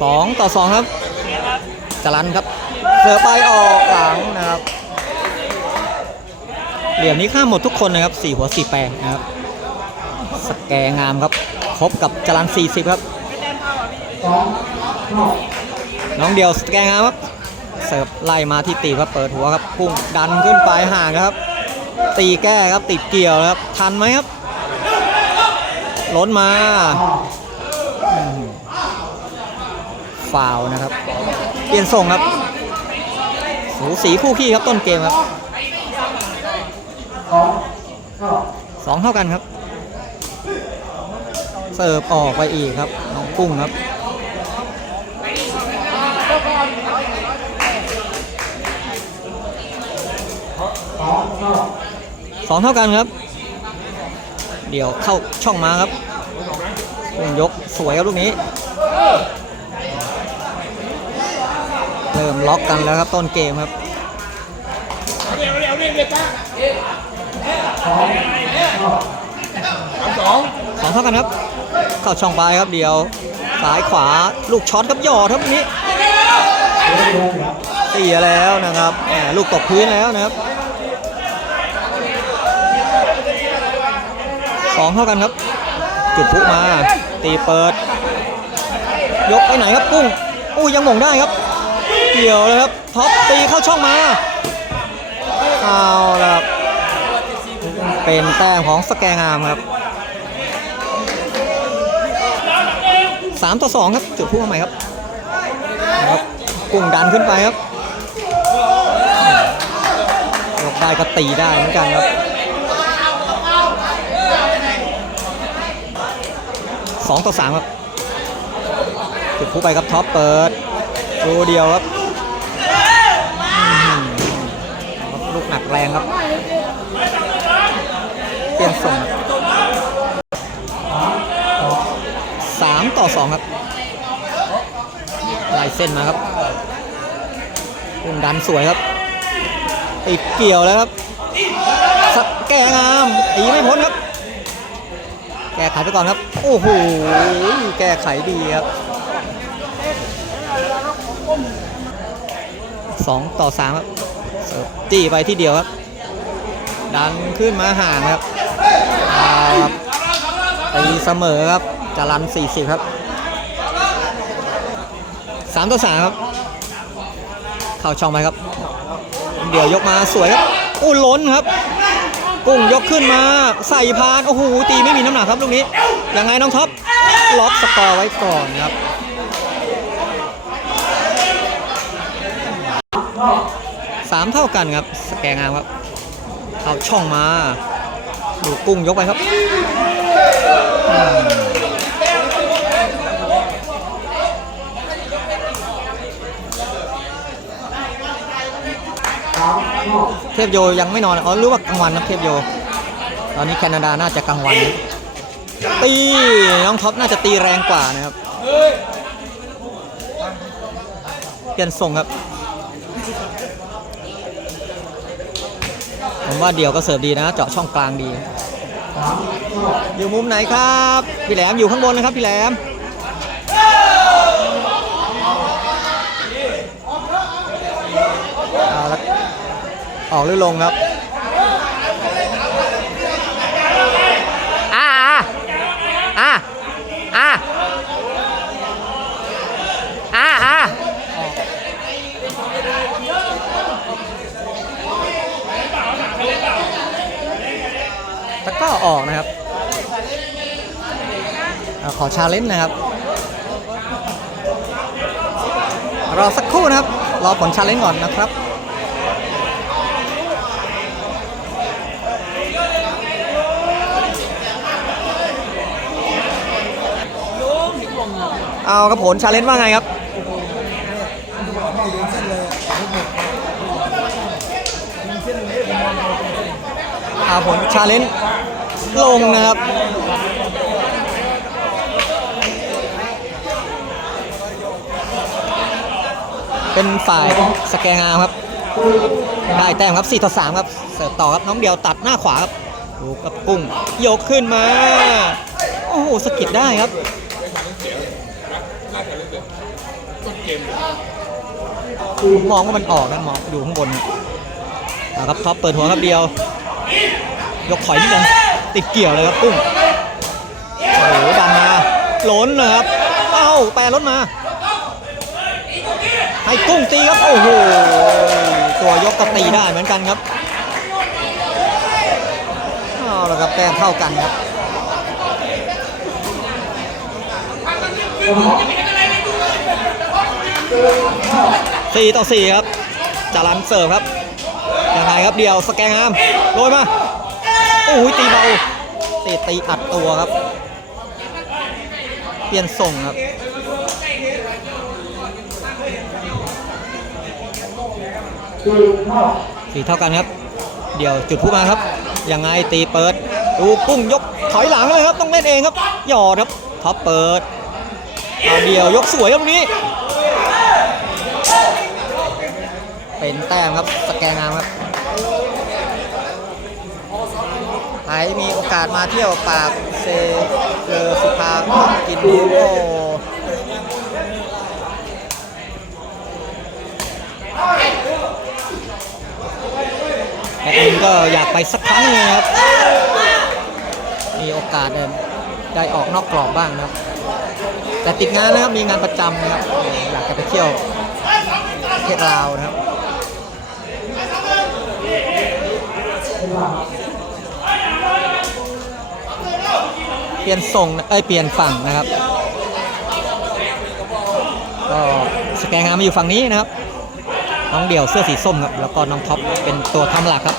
สองต่อสองครับจรันครับเสือไปออกหลังนะครับ เหลี่ยมนี้ข้ามหมดทุกคนนะครับสี่หัวสี่แปรนะครับ สแกงามครับครบกับจรัน40ครับน้องเดียวสแกงามครับเสิร์ฟไล่มาที่ตีครับเปิดหัวครับพุ่งดันขึ้นไปห่างครับ ตีแก้ครับติดเกี่ยวครับ ทันไหมครับล้นมา ฟาวนะครับ เปลี่ยนส่งครับสูสีคู่ขี้ครับต้นเกมครับสองเท่ากันครับ เสิร์ฟออกไปอีกครับน้องกุ้งครับสองเท่ากันครับ เดี๋ยวเข้าช่องมาครับกุ้งยกสวยครับลูกนี้ เริ่มล็อกกันแล้วครับต้นเกมครับสองสองเท่ากันครับ เข้าช่องไปครับเดียวซ้ายขวาลูกช็อตครับหยอดครับนี้เสียแล้วนะครับลูกตกพื้นแล้วนะครับสองเท่ากันครับ จุดพุมา ตีเปิด ยกไปไหนครับกุ้งอู้ยังหม่งได้ครับ เกี่ยวเลยครับท็อปตีเข้าช่องมาเอาละครับเป็นแต้มของสแกงามครับสามต่อสองครับจุดพุ่งใหม่ครับครับกุ้งดันขึ้นไปครับยกได้ก็ตีได้เหมือนกันครับสองต่อสามครับจุดพุ่งไปครับท็อปเปิดดูเดียวครับ แรงครับ เปลี่ยนส่งสามต่อสองครับลายเส้นมาครับพุ่งดันสวยครับติดเกี่ยวแล้วครับสแกงามตีไม่พ้นครับ แก้ไขไปก่อนครับ โอ้โหแก้ไขดีครับสองต่อสามครับ เสิร์ฟจี้ไปที่เดียวครับ ดันขึ้นมาห่างครับเอาครับตีเสมอครับจารัน40 ครับ3ต่อ3ครับ เข้าช่องไปครับ เดี๋ยวยกมาสวยครับอู้ล้นครับ กุ้งยกขึ้นมาใส่พาน โอ้โห ตีไม่มีน้ำหนักครับลูกนี้ ยังไงน้องท็อป ล็อกสกอร์ไว้ก่อนครับ สามเท่ากันครับสแกงามครับเข้าช่องมาดูกุ้งยกไปครับเทพโยยังไม่นอนอ๋อรู้ว่ากลางวันนะเทพโย ตอนนี้แคนาดาน่าจะกลางวัน ตีน้องท็อปน่าจะตีแรงกว่านะครับ เปลี่ยนส่งครับ ผมว่าเดี่ยวก็เสิร์ฟดีนะ เจาะช่องกลางดี อยู่มุมไหนครับ พี่แหลมอยู่ข้างบนนะครับพี่แหลมอออกหรือลงครับ อ่าอ่าอ่าอ่าอ่าอ่า ตะกร้อออกนะครับอขอชาเลนจ์นะครับ รอสักครู่นะครับ รอผลชาเลนจ์ก่อนนะครับเอาครับผลชาเลนจ์ว่าไงครับเอาผลชาเลนจ์ ลงนะครับเป็นฝ่ายสแกงามครับ ได้แต้มครับ 4 ต่อ 3 ครับ เสิร์ฟต่อครับน้องเดียวตัดหน้าขวาครับดูกับกุ้งยกขึ้นมา โอ้โหสะกิดได้ครับมองว่ามันออกนะมองดูข้างบนนี่ยเอาครับท็อปเปิดหัวครับเดียว ยกถอยนิดนึง ติดเกี่ยวเลยครับกุ้งโอ้โหดันมาหล้นเลยครับเอ้าแปรรถมา ให้กุ้งตีครับ โอ้โห ตัวยกก็ตีได้เหมือนกันครับเอาละครับแต้มเท่ากันครับสี่ต่อสี่ครับจารันเสิร์ฟครับยังไงครับเดียวสแกงงามโรยมา โอ้ยตีเบาตีตีอัดตัวครับ เปลี่ยนส่งครับสี่เท่ากันครับ เดี๋ยวจุดผู้มาครับ ยังไงตีเปิด ดูกุ้งยกถอยหลังเลยครับ ต้องเล่นเองครับ หยอดครับท็อปเปิดเดียวยกสวยครับตรงนี้ เป็นแต้มครับ สแกนงามครับ ใครมีโอกาสมาเที่ยวปากเซเลอสุภากินดูโอแอดมินก็อยากไปสักครั้งนึงนะครับ มีโอกาสได้ออกนอกกรอบบ้างนะครับ แต่ติดงานนะครับ มีงานประจำนะครับ อยากจะไปเที่ยวประเทศลาวนะครับ ลี่ยนส่งเอ้ยเปลี่ยนฝั่งนะครับก็สแกนงานมาอยู่ฝั่งนี้นะครับน้องเดี่ยวเสื้อสีส้มครับแล้วก็น้องท็อปเป็นตัวทำหลักครับ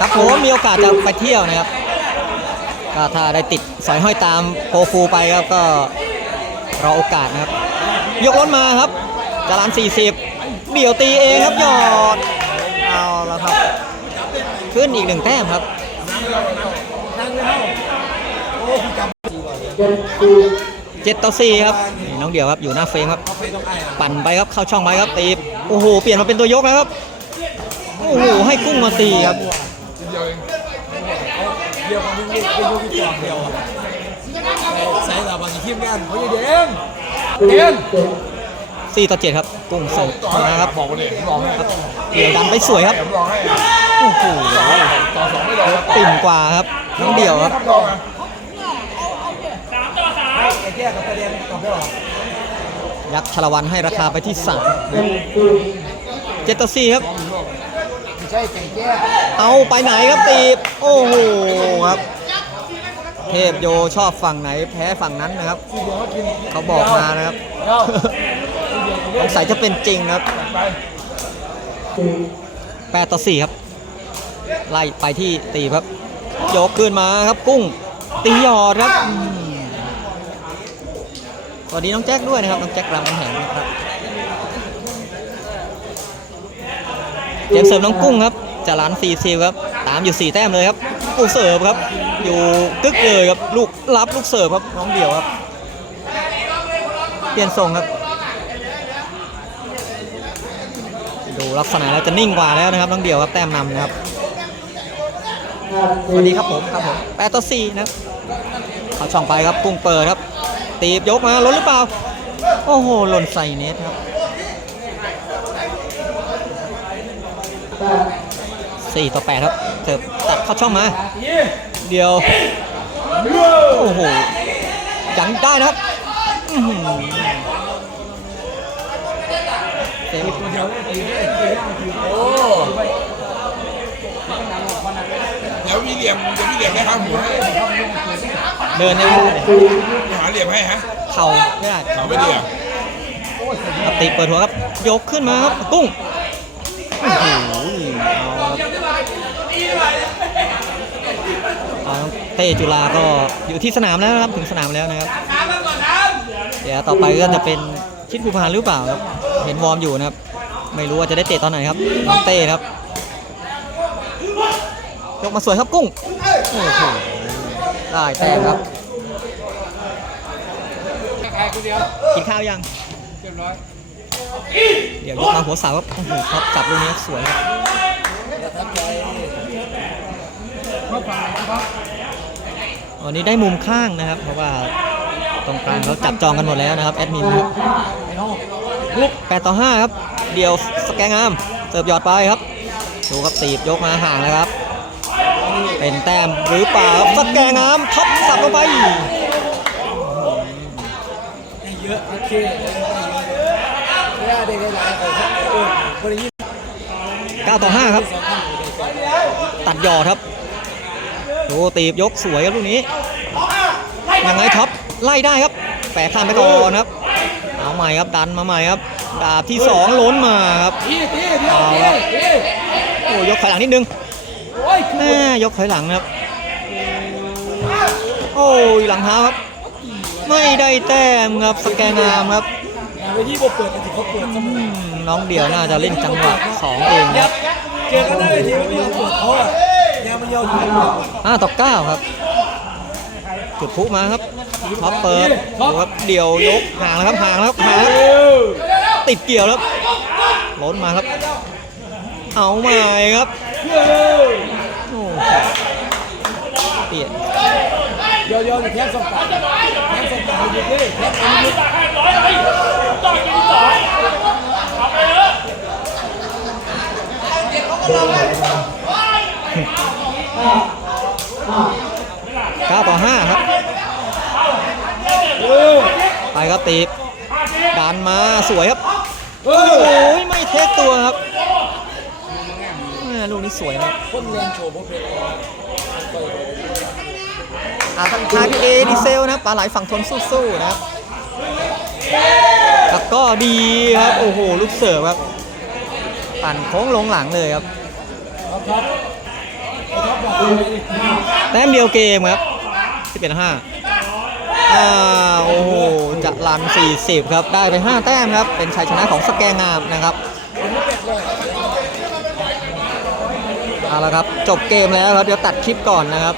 ครับผมมีโอกาสจะไปเที่ยวนะครับก็ถ้าได้ติดสอยห้อยตามโปรฟูไปครับก็รอโอกาสนะครับ ยกรถมาครับจาราน40 เดี่ยวตีเองครับหยอด ขึ้นอีกหนึ่งแต้มครับเจ็ดต่อสี่ครับนี่น้องเดี่ยวครับอยู่หน้าเฟรมครับ ปั่นไปครับเข้าช่องไปครับตีโอ้โหเปลี่ยนมาเป็นตัวยกแล้วครับโอ้โหให้กุ้งมาตีครับเดียวเองเดียวกันนี่เป็นยูที่จอดเดียวใส่ตาบางทีมงานเขาจะเด้งเด้งสี่ต่อเจ็ดครับกุ้งส่งนะครับบอกเลยบอกให้เดี่ยวดันไปสวยครับ โอ้โหต่อสองไม่รอครับปิ่มกว่าครับน้องเดี่ยวครับต่อมาไอ้แก้กับประเด็นกับไม่ออกยักษ์ชลวันให้ราคาไปที่3เจ็ดต่อสี่ครับเอาไปไหนครับตีบ โอ้โหครับ เทพโยชอบฝั่งไหนแพ้ฝั่งนั้นนะครับ เขาบอกมานะครับสงสัยจะเป็นจริงครับไป8ต่อ4ครับ ไล่ไปที่ตีครับยกขึ้นมาครับกุ้ง ตีหยอดครับสวัสดีน้องแจ็คด้วยนะครับน้องแจ็ครามคำแหงนะครับเกมเสิร์ฟน้องกุ้งครับจารัน4ซิลครับตามอยู่4แต้มเลยครับกูเสิร์ฟครับ อยู่กึกเลยครับลูกรับลูกเสิร์ฟครับน้องเดี่ยวครับ เปลี่ยนทรงครับ ดูลักษณะแล้วจะนิ่งกว่าแล้วนะครับน้องเดี่ยวครับแต้มนำนะครับ สวัสดีครับผมครับผมแปดต่อสี่นะครับเอาช่องไปครับกุ้งเปิดครับ ตีบยกมาล้นหรือเปล่า โอ้โห หล่นใส่เน็ตครับสี่ต่อแปดครับเสิร์ฟตัดเข้าช่องมา เดียว โอ้โหยังได้นะครับอื้อหือเซฟ เดี๋ยวได้ตีได้ตีย่างตี โอ้เดี๋ ยวมีเหลี่ยมเดี๋ยวมีเหลี่ยมให้ครับหมูให้เดินยังไงหาเหลี่ยมให้ฮะเข่าไม่ได้เขาไม่ดีอะครับตีเปิดหัวครับ ยกขึ้นมาครับกุ้งโอ้โหเอาครับเต้จุฬาก็อยู่ที่สนามแล้วนะครับถึงสนามแล้วนะครับ เดี๋ยวต่อไปก็จะเป็นชิดภูพานหรือเปล่าครับ เห็นวอร์มอยู่นะครับ ไม่รู้ว่าจะได้เตะตอนไหนครับเต้ครับ ยกมาสวยครับกุ้งโอ้โหได้แต้มครับ ใครคนเดียวกินข้าวยัง เรียบร้อยเดี๋ยวยกมาหัวเสาครับโอ้โหครับจับลูกนี้สวยครับมันวันนี้ได้มุมข้างนะครับ เพราะว่าตรงกลางเขาจับจองกันหมดแล้วนะครับแอดมินครับไอ้น้องแปดต่อห้าครับ เดียวสแกงงามเสิร์ฟหยอดไปครับ ดูครับตีบยกมาห่างแล้วครับ เป็นแต้มหรือเปล่าสแกงามท็อปสับลงไปเยอะโอเคไม่ได้ได้หลายคนเออคนนี้9ต่อ5ครับสองพันอยู่ในใจตัดหยอดครับดูตีบยกสวยครับลูกนี้ยังไงท็อปไล่ได้ครับแปะข้ามไปก่อนครับเอาใหม่ครับดันมาใหม่ครับดาบที่2ล้นมาครับเดียวตีตีโอ้ยกถอยหลังนิดนึง แม่ยกถอยหลังนะครับ โอ้ยหลังเท้าครับ ไม่ได้แต้มครับสแกนงามครับไปที่บเปิดแต่เขาเปิดเสมอือมน้องเดี่ยวน่าจะเล่นจังหวะสองเองครับเจอกันได้ทีไม่ยอมเปิดเขาอะยังไม่ยอมอยู่ห้าต่อเก้าครับ จุดพลุมาครับท็อปเปิดดูครับเดี่ยวยกห่างแล้วครับห่างแล้วครับห่างแล้วติดเกี่ยวแล้วครับล้นมาครับ เอาใหม่ครับ เปลี่ยนโยโย่แค่สองตากแค่สองตาหยุดเลยแค่สองตาห้าร้อยเลยต่อยกินสาอยเอไปเถอะเด็กเขาก็ลงแล้วเก้าต่อห้าครับ ไปครับตีบดันมาสวยครับ โอ้ยไม่เทคตัวครับ แม่ลูกนี้สวยครับคนแรงโชว์พวกเพลงอาทักทายพี่เอดีเซลนะปลาไหลฝั่งทนสู้ๆนะครับแล้วก็ดีครับโอ้โหลูกเสิร์ฟครับปั่นโค้งลงหลังเลยครับครับครับแต้มเดียวเกมครับ11 5อ่าโอ้โหจะรัน40 ครับ ได้ไป 5 แต้มครับ เป็นชัยชนะของสแกงามนะครับ แล้วครับ จบเกมแล้วครับ เดี๋ยวตัดคลิปก่อนนะครับ